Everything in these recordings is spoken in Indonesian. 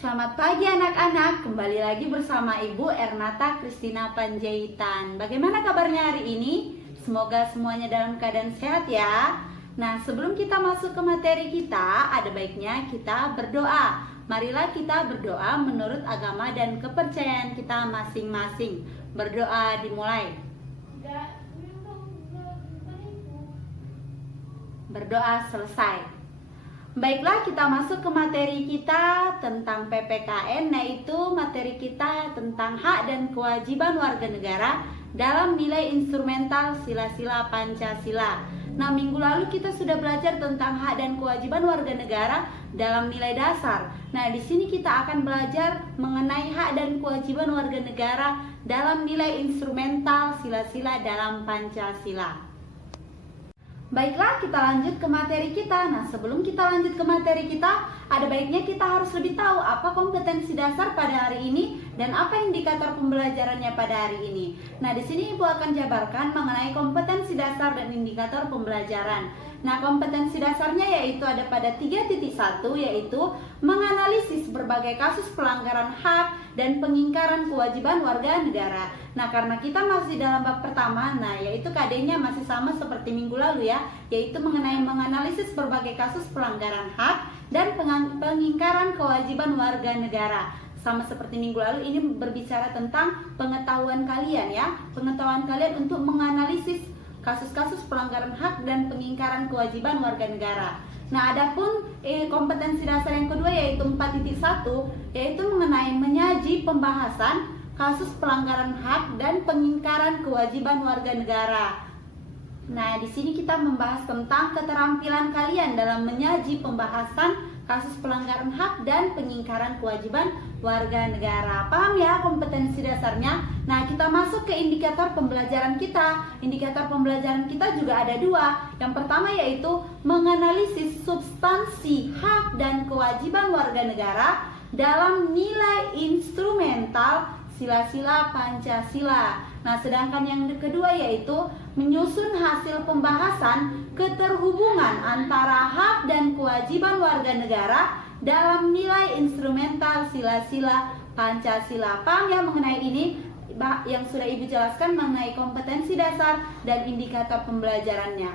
Selamat pagi anak-anak, kembali lagi bersama Ibu Ernata Kristina Panjaitan. Bagaimana kabarnya hari ini? Semoga semuanya dalam keadaan sehat ya. Nah, sebelum kita masuk ke materi kita, ada baiknya kita berdoa. Marilah kita berdoa menurut agama dan kepercayaan kita masing-masing. Berdoa dimulai. Berdoa selesai. Baiklah, kita masuk ke materi kita tentang PPKN, yaitu materi kita tentang hak dan kewajiban warga negara dalam nilai instrumental sila-sila Pancasila. Nah, minggu lalu kita sudah belajar tentang hak dan kewajiban warga negara dalam nilai dasar. Nah, di sini kita akan belajar mengenai hak dan kewajiban warga negara dalam nilai instrumental sila-sila dalam Pancasila. Baiklah, kita lanjut ke materi kita. Nah, sebelum kita lanjut ke materi kita, ada baiknya kita harus lebih tahu apa kompetensi dasar pada hari ini dan apa indikator pembelajarannya pada hari ini. Nah, di sini Ibu akan jabarkan mengenai kompetensi dasar dan indikator pembelajaran. Nah, kompetensi dasarnya yaitu ada pada 3.1, yaitu menganalisis berbagai kasus pelanggaran hak dan pengingkaran kewajiban warga negara. Nah, karena kita masih dalam bab pertama, nah yaitu KD-nya masih sama seperti minggu lalu ya, yaitu mengenai menganalisis berbagai kasus pelanggaran hak dan pengingkaran kewajiban warga negara. Sama seperti minggu lalu, ini berbicara tentang pengetahuan kalian ya, pengetahuan kalian untuk menganalisis kasus-kasus pelanggaran hak dan pengingkaran kewajiban warga negara. Nah, adapun kompetensi dasar yang kedua yaitu 4.1, yaitu mengenai menyaji pembahasan kasus pelanggaran hak dan pengingkaran kewajiban warga negara. Nah, di sini kita membahas tentang keterampilan kalian dalam menyaji pembahasan kasus pelanggaran hak dan pengingkaran kewajiban warga negara. Paham ya kompetensi dasarnya? Nah, kita masuk ke indikator pembelajaran kita. Indikator pembelajaran kita juga ada dua. Yang pertama yaitu menganalisis substansi hak dan kewajiban warga negara dalam nilai instrumental sila-sila Pancasila. Nah, sedangkan yang kedua yaitu menyusun hasil pembahasan keterhubungan antara hak dan kewajiban warga negara dalam nilai instrumental sila-sila Pancasila. Paham ya mengenai ini? Yang sudah Ibu jelaskan mengenai kompetensi dasar dan indikator pembelajarannya.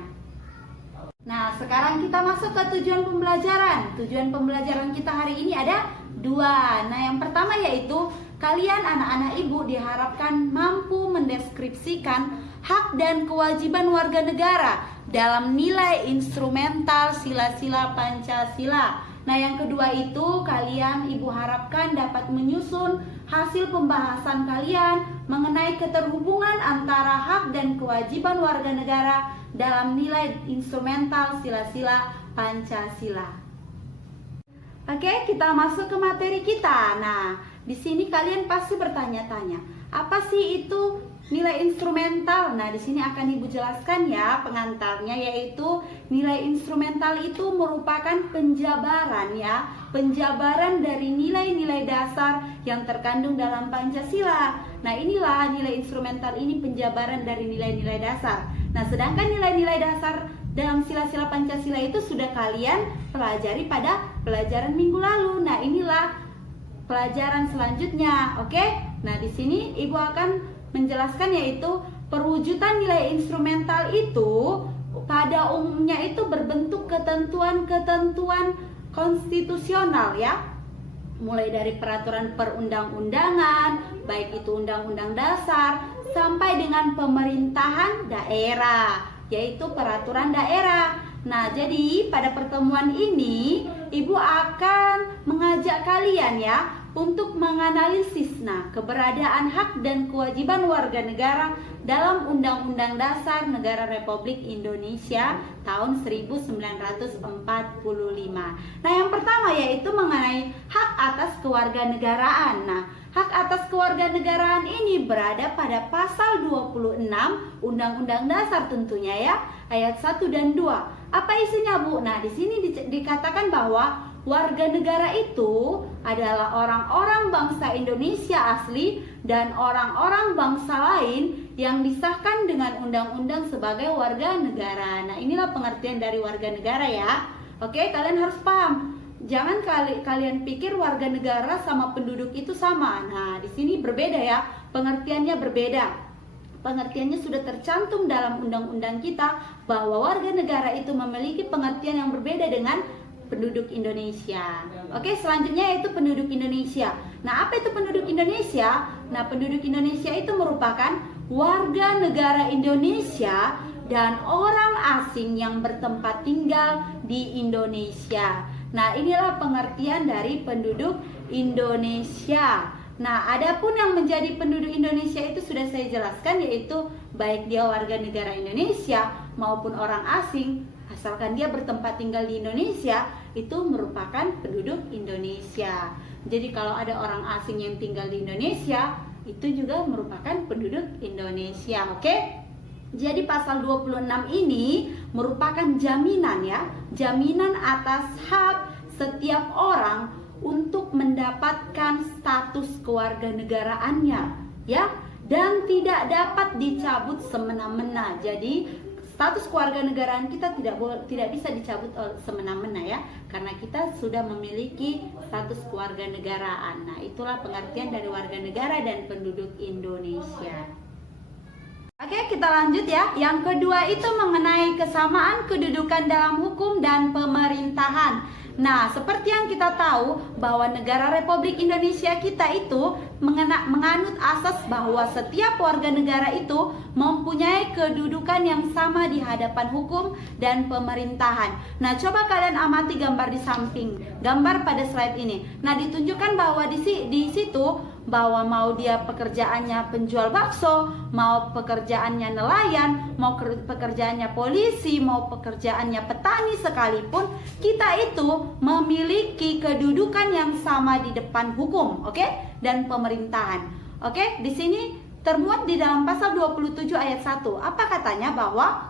Nah, sekarang kita masuk ke tujuan pembelajaran. Tujuan pembelajaran kita hari ini ada dua. Nah, yang pertama yaitu kalian anak-anak Ibu diharapkan mampu mendeskripsikan hak dan kewajiban warga negara dalam nilai instrumental sila-sila Pancasila. Nah, yang kedua itu kalian Ibu harapkan dapat menyusun hasil pembahasan kalian mengenai keterhubungan antara hak dan kewajiban warga negara dalam nilai instrumental sila-sila Pancasila. Oke, kita masuk ke materi kita. Nah, di sini kalian pasti bertanya-tanya, apa sih itu nilai instrumental? Nah, di sini akan Ibu jelaskan ya pengantarnya, yaitu nilai instrumental itu merupakan penjabaran ya, penjabaran dari nilai-nilai dasar yang terkandung dalam Pancasila. Nah, inilah nilai instrumental ini penjabaran dari nilai-nilai dasar. Nah, sedangkan nilai-nilai dasar dalam sila-sila Pancasila itu sudah kalian pelajari pada pelajaran minggu lalu. Nah, inilah pelajaran selanjutnya. Oke? Nah, di sini Ibu akan menjelaskan yaitu perwujudan nilai instrumental itu pada umumnya itu berbentuk ketentuan-ketentuan konstitusional ya, mulai dari peraturan perundang-undangan, baik itu undang-undang dasar sampai dengan pemerintahan daerah, yaitu peraturan daerah. Nah, jadi pada pertemuan ini Ibu akan mengajak kalian ya untuk menganalisis keberadaan hak dan kewajiban warga negara dalam Undang-Undang Dasar Negara Republik Indonesia tahun 1945. Nah, yang pertama yaitu mengenai hak atas kewarganegaraan. Nah, hak atas kewarganegaraan ini berada pada pasal 26 Undang-Undang Dasar tentunya ya, ayat 1 dan 2. Apa isinya, Bu? Nah, di sini dikatakan bahwa warga negara itu adalah orang-orang bangsa Indonesia asli dan orang-orang bangsa lain yang disahkan dengan undang-undang sebagai warga negara. Nah, inilah pengertian dari warga negara ya. Oke, kalian harus paham. jangan kalian pikir warga negara sama penduduk itu sama. Nah, di sini berbeda ya, pengertiannya berbeda. Pengertiannya sudah tercantum dalam undang-undang kita bahwa warga negara itu memiliki pengertian yang berbeda dengan penduduk Indonesia. Oke, selanjutnya yaitu penduduk Indonesia. Nah, apa itu penduduk Indonesia? Nah, penduduk Indonesia itu merupakan warga negara Indonesia dan orang asing yang bertempat tinggal di Indonesia. Nah, inilah pengertian dari penduduk Indonesia. Nah, adapun yang menjadi penduduk Indonesia itu sudah saya jelaskan, yaitu baik dia warga negara Indonesia maupun orang asing, asalkan dia bertempat tinggal di Indonesia, itu merupakan penduduk Indonesia. Jadi kalau ada orang asing yang tinggal di Indonesia, itu juga merupakan penduduk Indonesia. Oke? Jadi pasal 26 ini merupakan jaminan ya, jaminan atas hak setiap orang untuk mendapatkan status kewarganegaraannya ya, dan tidak dapat dicabut semena-mena. Jadi status kewarganegaraan kita tidak bisa dicabut semena-mena ya, karena kita sudah memiliki status kewarganegaraan. Nah, itulah pengertian dari warga negara dan penduduk Indonesia. Oke, kita lanjut ya. Yang kedua itu mengenai kesamaan kedudukan dalam hukum dan pemerintahan. Nah, seperti yang kita tahu bahwa negara Republik Indonesia kita itu menganut asas bahwa setiap warga negara itu mempunyai kedudukan yang sama di hadapan hukum dan pemerintahan. Nah, coba kalian amati gambar di samping, gambar pada slide ini. Nah, ditunjukkan bahwa di situ bahwa mau dia pekerjaannya penjual bakso, mau pekerjaannya nelayan, mau pekerjaannya polisi, mau pekerjaannya petani sekalipun, kita itu memiliki kedudukan yang sama di depan hukum, oke? Dan pemerintahan. Oke, di sini termuat di dalam pasal 27 ayat 1. Apa katanya? Bahwa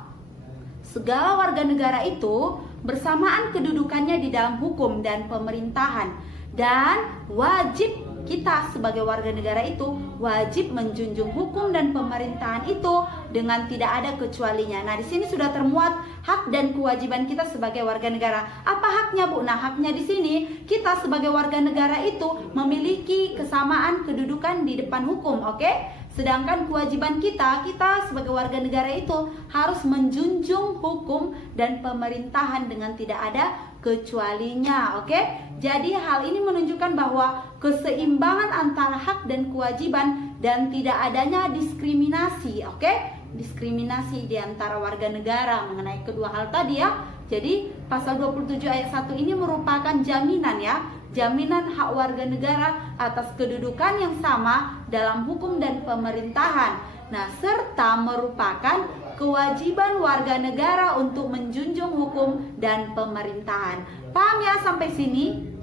segala warga negara itu bersamaan kedudukannya di dalam hukum dan pemerintahan, dan wajib kita sebagai warga negara itu wajib menjunjung hukum dan pemerintahan itu dengan tidak ada kecualinya. Nah, di sini sudah termuat hak dan kewajiban kita sebagai warga negara. Apa haknya, Bu? Nah, haknya di sini kita sebagai warga negara itu memiliki kesamaan kedudukan di depan hukum, oke? Sedangkan kewajiban kita sebagai warga negara itu harus menjunjung hukum dan pemerintahan dengan tidak ada kecualinya, oke? Jadi hal ini menunjukkan bahwa keseimbangan antara hak dan kewajiban dan tidak adanya diskriminasi, oke? Diskriminasi di antara warga negara mengenai kedua hal tadi ya. Jadi pasal 27 ayat 1 ini merupakan jaminan ya, jaminan hak warga negara atas kedudukan yang sama dalam hukum dan pemerintahan. Nah, serta merupakan kewajiban warga negara untuk menjunjung hukum dan pemerintahan. Paham ya sampai sini?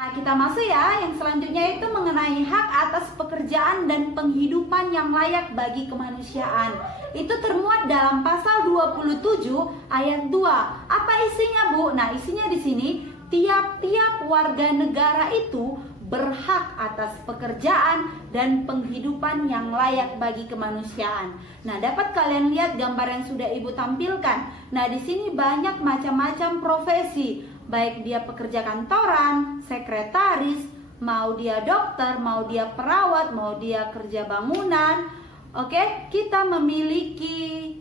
Nah, kita masuk ya, yang selanjutnya itu mengenai hak atas pekerjaan dan penghidupan yang layak bagi kemanusiaan. Itu termuat dalam pasal 27 ayat 2. Apa isinya, Bu? Nah, isinya di sini, tiap-tiap warga negara itu berhak atas pekerjaan dan penghidupan yang layak bagi kemanusiaan. Nah, dapat kalian lihat gambar yang sudah Ibu tampilkan. Nah, di sini banyak macam-macam profesi, baik dia pekerja kantoran, sekretaris, mau dia dokter, mau dia perawat, mau dia kerja bangunan. Oke, kita memiliki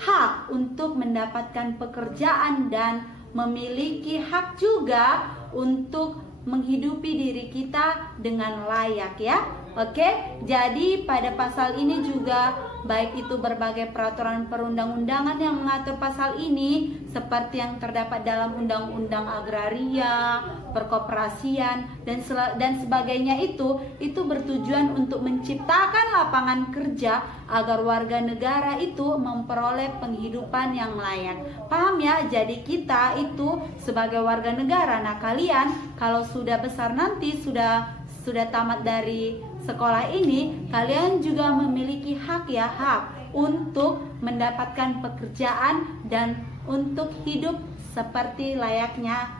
hak untuk mendapatkan pekerjaan dan memiliki hak juga untuk menghidupi diri kita dengan layak ya. Oke, jadi pada pasal ini juga baik itu berbagai peraturan perundang-undangan yang mengatur pasal ini, seperti yang terdapat dalam Undang-Undang Agraria, Perkoperasian dan sebagainya, itu bertujuan untuk menciptakan lapangan kerja agar warga negara itu memperoleh penghidupan yang layak. Paham ya? Jadi kita itu sebagai warga negara. Nah, kalian kalau sudah besar nanti, sudah tamat dari sekolah ini, kalian juga memiliki hak ya, hak untuk mendapatkan pekerjaan dan untuk hidup seperti layaknya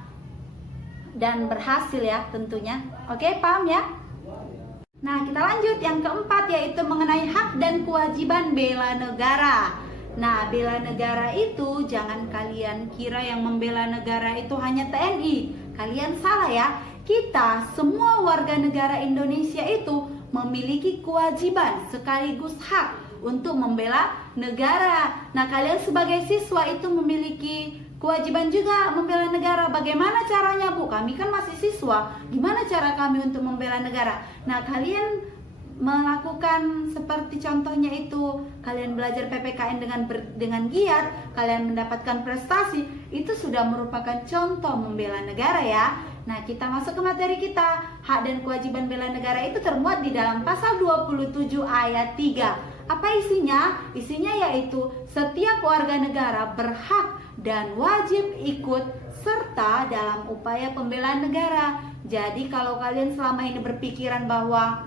dan berhasil ya tentunya. Oke, paham ya? Nah, kita lanjut yang keempat, yaitu mengenai hak dan kewajiban bela negara. Nah, bela negara itu jangan kalian kira yang membela negara itu hanya TNI. Kalian salah ya. Kita semua warga negara Indonesia itu memiliki kewajiban sekaligus hak untuk membela negara. Nah, kalian sebagai siswa itu memiliki kewajiban juga membela negara. Bagaimana caranya, Bu? Kami kan masih siswa. Gimana cara kami untuk membela negara? Nah, kalian melakukan seperti contohnya itu, kalian belajar PPKN dengan giat, kalian mendapatkan prestasi, itu sudah merupakan contoh membela negara ya. Nah, kita masuk ke materi kita. Hak dan kewajiban bela negara itu termuat di dalam pasal 27 ayat 3. Apa isinya? Isinya yaitu setiap warga negara berhak dan wajib ikut serta dalam upaya pembelaan negara. Jadi kalau kalian selama ini berpikiran bahwa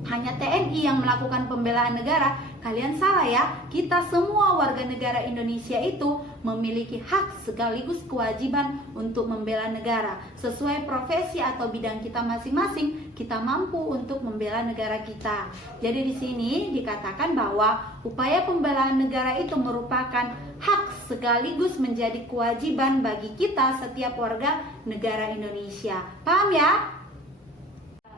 hanya TNI yang melakukan pembelaan negara, kalian salah ya. Kita semua warga negara Indonesia itu memiliki hak sekaligus kewajiban untuk membela negara. Sesuai profesi atau bidang kita masing-masing, kita mampu untuk membela negara kita. Jadi di sini dikatakan bahwa upaya pembelaan negara itu merupakan hak sekaligus menjadi kewajiban bagi kita setiap warga negara Indonesia. Paham ya?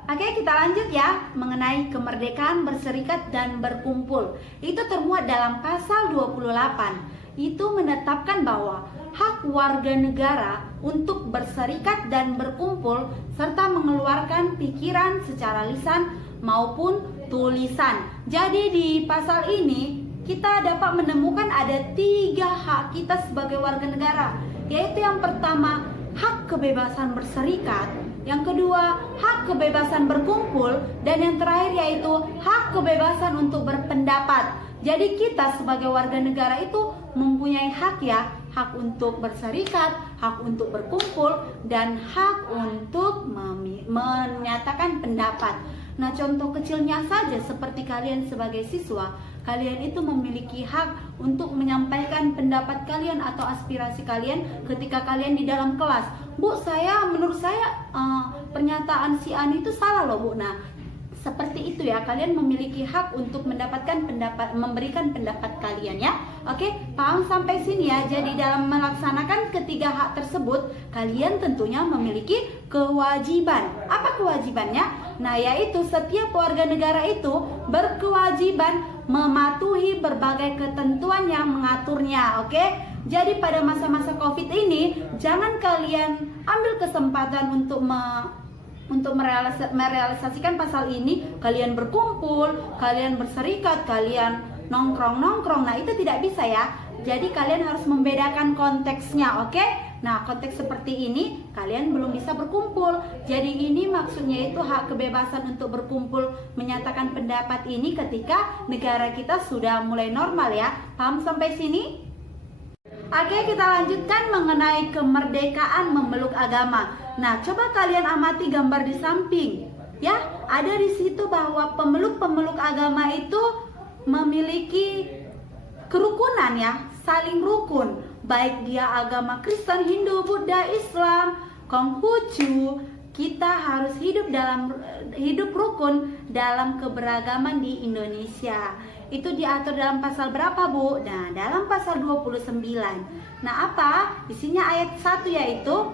Oke, kita lanjut ya mengenai kemerdekaan berserikat dan berkumpul. Itu termuat dalam pasal 28. Itu menetapkan bahwa hak warga negara untuk berserikat dan berkumpul serta mengeluarkan pikiran secara lisan maupun tulisan. Jadi di pasal ini kita dapat menemukan ada 3 hak kita sebagai warga negara, yaitu yang pertama hak kebebasan berserikat, yang kedua hak kebebasan berkumpul, dan yang terakhir yaitu hak kebebasan untuk berpendapat. Jadi kita sebagai warga negara itu mempunyai hak ya, hak untuk berserikat, hak untuk berkumpul, dan hak untuk menyatakan pendapat. Nah, contoh kecilnya saja seperti kalian sebagai siswa, kalian itu memiliki hak untuk menyampaikan pendapat kalian atau aspirasi kalian ketika kalian di dalam kelas. Bu, menurut saya pernyataan si Ani itu salah loh, Bu. Nah, seperti itu ya, kalian memiliki hak untuk mendapatkan pendapat, memberikan pendapat kalian ya. Oke, paham sampai sini ya. Jadi dalam melaksanakan ketiga hak tersebut, kalian tentunya memiliki kewajiban. Apa kewajibannya? Nah, yaitu setiap warga negara itu berkewajiban mematuhi berbagai ketentuan yang mengaturnya. Oke, jadi pada masa-masa COVID ini, jangan kalian ambil kesempatan untuk merealisasikan pasal ini, kalian berkumpul, kalian berserikat, kalian nongkrong. Nah, itu tidak bisa ya. Jadi kalian harus membedakan konteksnya, oke? Nah, konteks seperti ini kalian belum bisa berkumpul. Jadi ini maksudnya itu hak kebebasan untuk berkumpul, menyatakan pendapat ini ketika negara kita sudah mulai normal ya. Paham sampai sini? Oke, kita lanjutkan mengenai kemerdekaan memeluk agama. Nah, coba kalian amati gambar di samping. Ya, ada di situ bahwa pemeluk-pemeluk agama itu memiliki kerukunan ya, saling rukun. Baik dia agama Kristen, Hindu, Buddha, Islam, Konghucu, kita harus hidup rukun dalam keberagaman di Indonesia. Itu diatur dalam pasal berapa, Bu? Nah, dalam pasal 29. Nah, apa? Isinya ayat 1 yaitu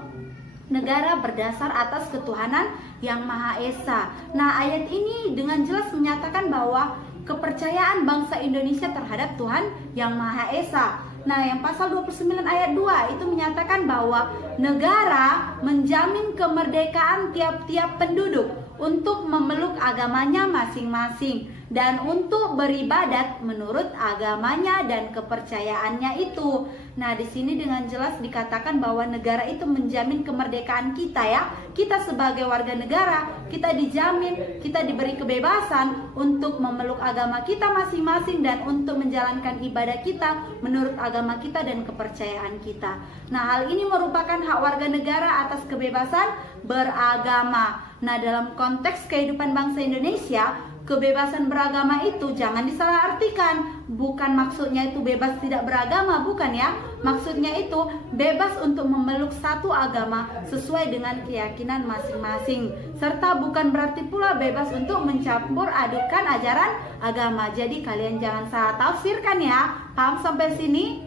negara berdasar atas ketuhanan yang Maha Esa. Nah, ayat ini dengan jelas menyatakan bahwa kepercayaan bangsa Indonesia terhadap Tuhan yang Maha Esa. Nah, yang pasal 29 ayat 2 itu menyatakan bahwa negara menjamin kemerdekaan tiap-tiap penduduk untuk memeluk agamanya masing-masing dan untuk beribadat menurut agamanya dan kepercayaannya itu. Nah, di sini dengan jelas dikatakan bahwa negara itu menjamin kemerdekaan kita ya. Kita sebagai warga negara, kita dijamin, kita diberi kebebasan untuk memeluk agama kita masing-masing dan untuk menjalankan ibadah kita menurut agama kita dan kepercayaan kita. Nah, hal ini merupakan hak warga negara atas kebebasan beragama. Nah, dalam konteks kehidupan bangsa Indonesia, kebebasan beragama itu jangan disalahartikan. Bukan maksudnya itu bebas tidak beragama, bukan ya. Maksudnya itu bebas untuk memeluk satu agama sesuai dengan keyakinan masing-masing. Serta bukan berarti pula bebas untuk mencampur adukan ajaran agama. Jadi kalian jangan salah tafsirkan ya. Paham sampai sini?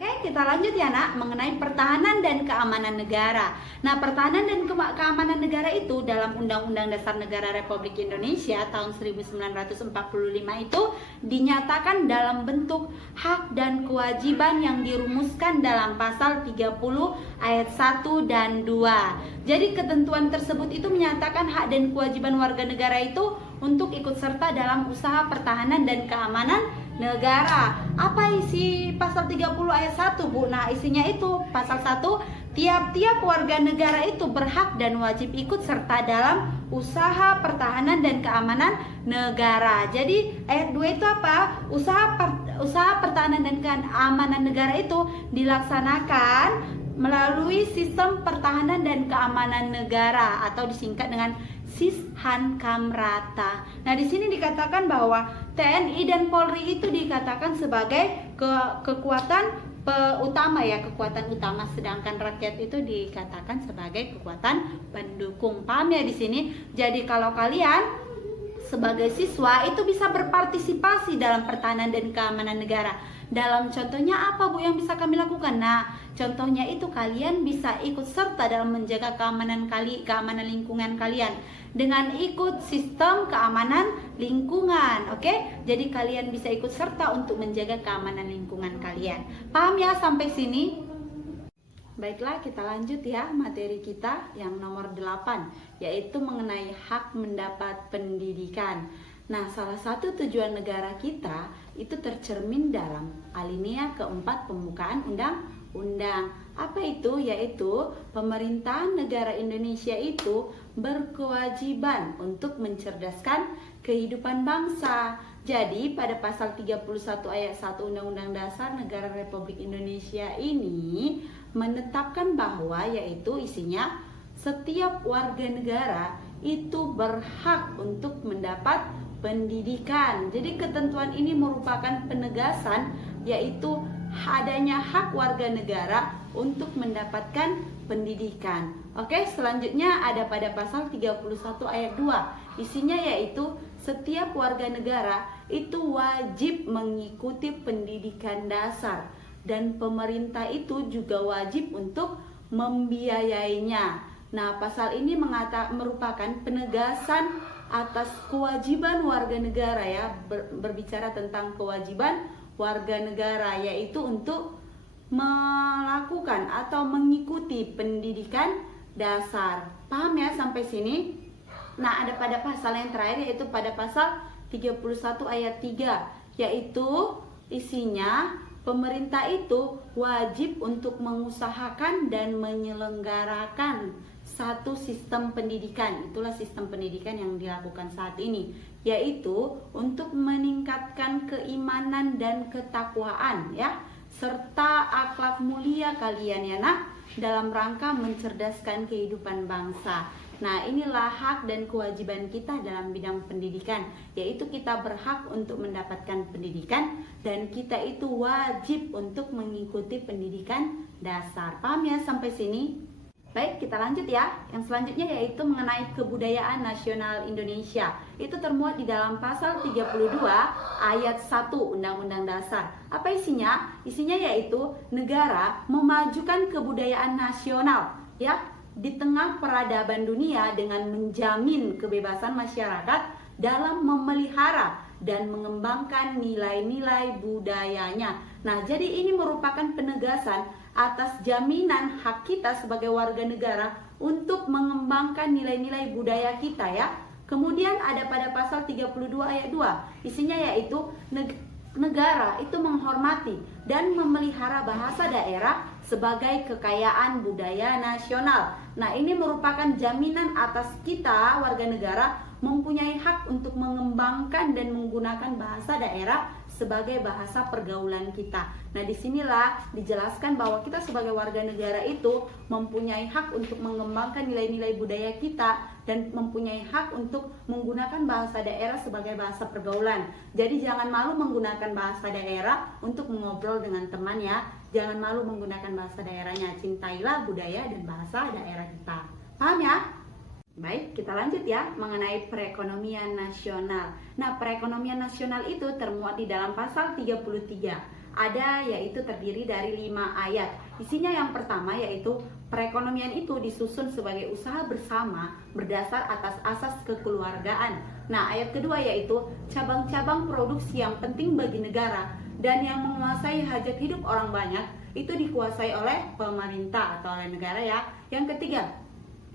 Oke, kita lanjut ya nak, mengenai pertahanan dan keamanan negara. Nah, pertahanan dan keamanan negara itu dalam Undang-Undang Dasar Negara Republik Indonesia tahun 1945 itu dinyatakan dalam bentuk hak dan kewajiban yang dirumuskan dalam pasal 30 ayat 1 dan 2. Jadi ketentuan tersebut itu menyatakan hak dan kewajiban warga negara itu untuk ikut serta dalam usaha pertahanan dan keamanan negara. Apa isi pasal 30 ayat 1, Bu? Nah, isinya itu pasal 1, tiap-tiap warga negara itu berhak dan wajib ikut serta dalam usaha pertahanan dan keamanan negara. Jadi ayat 2 itu apa? Usaha pertahanan dan keamanan negara itu dilaksanakan melalui sistem pertahanan dan keamanan negara atau disingkat dengan Sishankamrata. Nah, di sini dikatakan bahwa TNI dan Polri itu dikatakan sebagai kekuatan utama ya, kekuatan utama, sedangkan rakyat itu dikatakan sebagai kekuatan pendukung. Paham ya di sini? Jadi kalau kalian sebagai siswa itu bisa berpartisipasi dalam pertahanan dan keamanan negara. Dalam contohnya apa, Bu, yang bisa kami lakukan? Nah, contohnya itu kalian bisa ikut serta dalam menjaga keamanan lingkungan kalian dengan ikut sistem keamanan lingkungan. Oke? Jadi kalian bisa ikut serta untuk menjaga keamanan lingkungan kalian. Paham ya sampai sini? Baiklah, kita lanjut ya materi kita yang nomor 8, yaitu mengenai hak mendapat pendidikan. Nah, salah satu tujuan negara kita itu tercermin dalam alinea keempat pembukaan undang-undang. Apa itu? Yaitu pemerintahan negara Indonesia itu berkewajiban untuk mencerdaskan kehidupan bangsa. Jadi pada pasal 31 ayat 1 Undang-Undang Dasar Negara Republik Indonesia ini menetapkan bahwa yaitu isinya setiap warga negara itu berhak untuk mendapat pendidikan. Jadi ketentuan ini merupakan penegasan yaitu adanya hak warga negara untuk mendapatkan pendidikan. Oke, selanjutnya ada pada pasal 31 ayat 2. Isinya yaitu setiap warga negara itu wajib mengikuti pendidikan dasar dan pemerintah itu juga wajib untuk membiayainya. Nah, pasal ini merupakan penegasan atas kewajiban warga negara ya, berbicara tentang kewajiban warga negara yaitu untuk melakukan atau mengikuti pendidikan dasar. Paham ya sampai sini? Nah, ada pada pasal yang terakhir yaitu pada pasal 31 ayat 3, yaitu isinya pemerintah itu wajib untuk mengusahakan dan menyelenggarakan satu sistem pendidikan. Itulah sistem pendidikan yang dilakukan saat ini, yaitu untuk meningkatkan keimanan dan ketakwaan ya, serta akhlak mulia kalian ya nak, dalam rangka mencerdaskan kehidupan bangsa. Nah, inilah hak dan kewajiban kita dalam bidang pendidikan, yaitu kita berhak untuk mendapatkan pendidikan dan kita itu wajib untuk mengikuti pendidikan dasar. Paham ya sampai sini? Baik, kita lanjut ya. Yang selanjutnya yaitu mengenai kebudayaan nasional Indonesia. Itu termuat di dalam pasal 32 ayat 1 Undang-Undang Dasar. Apa isinya? Isinya yaitu negara memajukan kebudayaan nasional ya, di tengah peradaban dunia dengan menjamin kebebasan masyarakat dalam memelihara dan mengembangkan nilai-nilai budayanya. Nah, jadi ini merupakan penegasan atas jaminan hak kita sebagai warga negara untuk mengembangkan nilai-nilai budaya kita ya. Kemudian ada pada pasal 32 ayat 2, isinya yaitu negara itu menghormati dan memelihara bahasa daerah sebagai kekayaan budaya nasional. Nah, ini merupakan jaminan atas kita warga negara mempunyai hak untuk mengembangkan dan menggunakan bahasa daerah sebagai bahasa pergaulan kita. Nah, disinilah dijelaskan bahwa kita sebagai warga negara itu mempunyai hak untuk mengembangkan nilai-nilai budaya kita dan mempunyai hak untuk menggunakan bahasa daerah sebagai bahasa pergaulan. Jadi jangan malu menggunakan bahasa daerah untuk mengobrol dengan teman ya. Jangan malu menggunakan bahasa daerahnya. Cintailah budaya dan bahasa daerah kita. Paham ya? Baik, kita lanjut ya mengenai perekonomian nasional. Nah, perekonomian nasional itu termuat di dalam pasal 33 ada yaitu terdiri dari 5 ayat. Isinya yang pertama yaitu perekonomian itu disusun sebagai usaha bersama berdasar atas asas kekeluargaan. Nah, ayat kedua yaitu cabang-cabang produksi yang penting bagi negara dan yang menguasai hajat hidup orang banyak itu dikuasai oleh pemerintah atau oleh negara ya. Yang ketiga,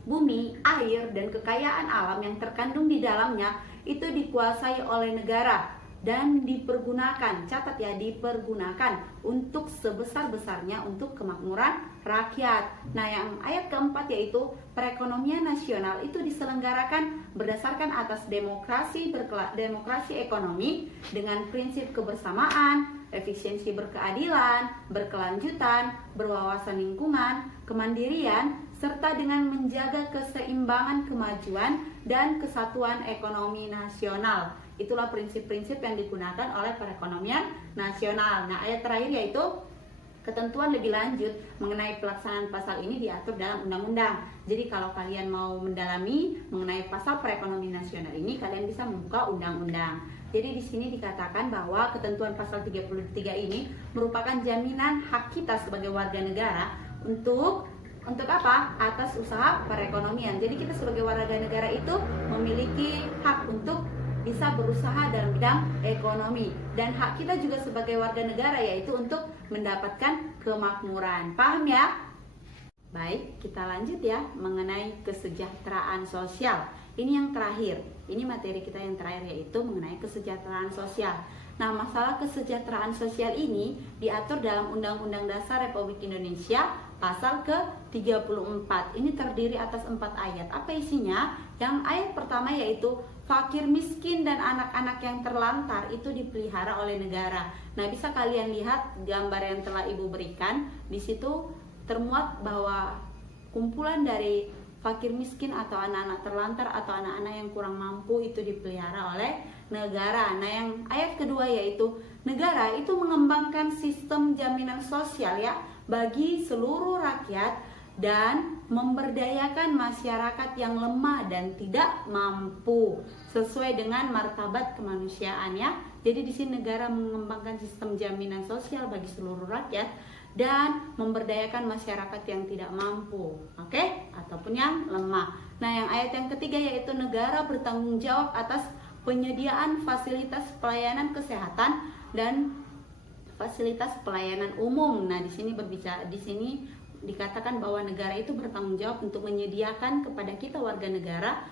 bumi, air, dan kekayaan alam yang terkandung di dalamnya itu dikuasai oleh negara dan dipergunakan, catat ya, dipergunakan untuk sebesar-besarnya untuk kemakmuran rakyat. Nah, yang ayat keempat yaitu perekonomian nasional itu diselenggarakan berdasarkan atas demokrasi ekonomi dengan prinsip kebersamaan, efisiensi berkeadilan, berkelanjutan, berwawasan lingkungan, kemandirian, serta dengan menjaga keseimbangan kemajuan dan kesatuan ekonomi nasional. Itulah prinsip-prinsip yang digunakan oleh perekonomian nasional. Nah, ayat terakhir yaitu ketentuan lebih lanjut mengenai pelaksanaan pasal ini diatur dalam undang-undang. Jadi kalau kalian mau mendalami mengenai pasal perekonomian nasional ini, kalian bisa membuka undang-undang. Jadi di sini dikatakan bahwa ketentuan pasal 33 ini merupakan jaminan hak kita sebagai warga negara untuk apa? Atas usaha perekonomian. Jadi kita sebagai warga negara itu memiliki hak untuk bisa berusaha dalam bidang ekonomi, dan hak kita juga sebagai warga negara yaitu untuk mendapatkan kemakmuran. Paham ya? Baik, kita lanjut ya mengenai kesejahteraan sosial. Ini yang terakhir. Ini materi kita yang terakhir yaitu mengenai kesejahteraan sosial. Nah, masalah kesejahteraan sosial ini diatur dalam Undang-Undang Dasar Republik Indonesia pasal ke-34. Ini terdiri atas 4 ayat. Apa isinya? Yang ayat pertama yaitu fakir miskin dan anak-anak yang terlantar itu dipelihara oleh negara. Nah, bisa kalian lihat gambar yang telah Ibu berikan. Di situ termuat bahwa kumpulan dari fakir miskin atau anak-anak terlantar atau anak-anak yang kurang mampu itu dipelihara oleh negara. Nah, yang ayat kedua yaitu negara itu mengembangkan sistem jaminan sosial ya bagi seluruh rakyat dan memberdayakan masyarakat yang lemah dan tidak mampu sesuai dengan martabat kemanusiaan ya. Jadi di sini negara mengembangkan sistem jaminan sosial bagi seluruh rakyat dan memberdayakan masyarakat yang tidak mampu, oke? Ataupun yang lemah. Nah, yang ayat yang ketiga yaitu negara bertanggung jawab atas penyediaan fasilitas pelayanan kesehatan dan fasilitas pelayanan umum. Nah, di sini dikatakan bahwa negara itu bertanggung jawab untuk menyediakan kepada kita warga negara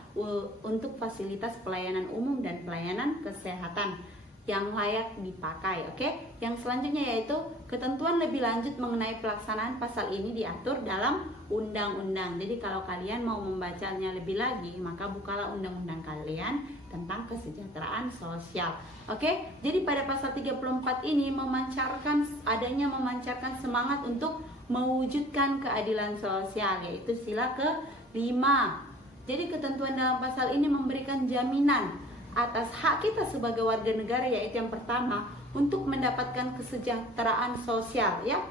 untuk fasilitas pelayanan umum dan pelayanan kesehatan yang layak dipakai, oke? Yang selanjutnya yaitu ketentuan lebih lanjut mengenai pelaksanaan pasal ini diatur dalam undang-undang. Jadi kalau kalian mau membacanya lebih lagi, maka bukalah undang-undang kalian tentang kesejahteraan sosial. Oke? Jadi pada pasal 34 ini memancarkan semangat untuk mewujudkan keadilan sosial, yaitu sila ke-5. Jadi ketentuan dalam pasal ini memberikan jaminan atas hak kita sebagai warga negara, yaitu yang pertama untuk mendapatkan kesejahteraan sosial ya,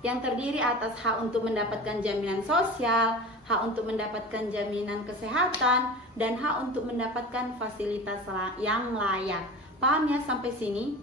yang terdiri atas hak untuk mendapatkan jaminan sosial, hak untuk mendapatkan jaminan kesehatan, dan hak untuk mendapatkan fasilitas yang layak. Paham ya sampai sini?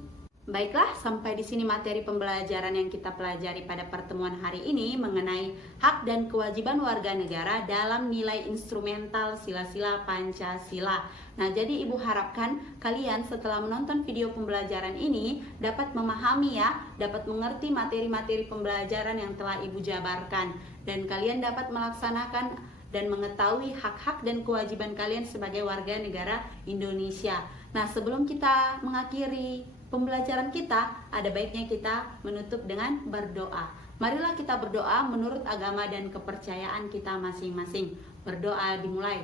Baiklah, sampai di sini materi pembelajaran yang kita pelajari pada pertemuan hari ini mengenai hak dan kewajiban warga negara dalam nilai instrumental sila-sila Pancasila. Nah, jadi Ibu harapkan kalian setelah menonton video pembelajaran ini dapat memahami ya, dapat mengerti materi-materi pembelajaran yang telah Ibu jabarkan, dan kalian dapat melaksanakan dan mengetahui hak-hak dan kewajiban kalian sebagai warga negara Indonesia. Nah, sebelum kita mengakhiri pembelajaran kita, ada baiknya kita menutup dengan berdoa. Marilah kita berdoa menurut agama dan kepercayaan kita masing-masing. Berdoa dimulai.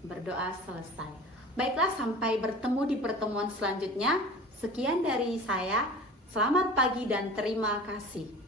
Berdoa selesai. Baiklah, sampai bertemu di pertemuan selanjutnya. Sekian dari saya. Selamat pagi dan terima kasih.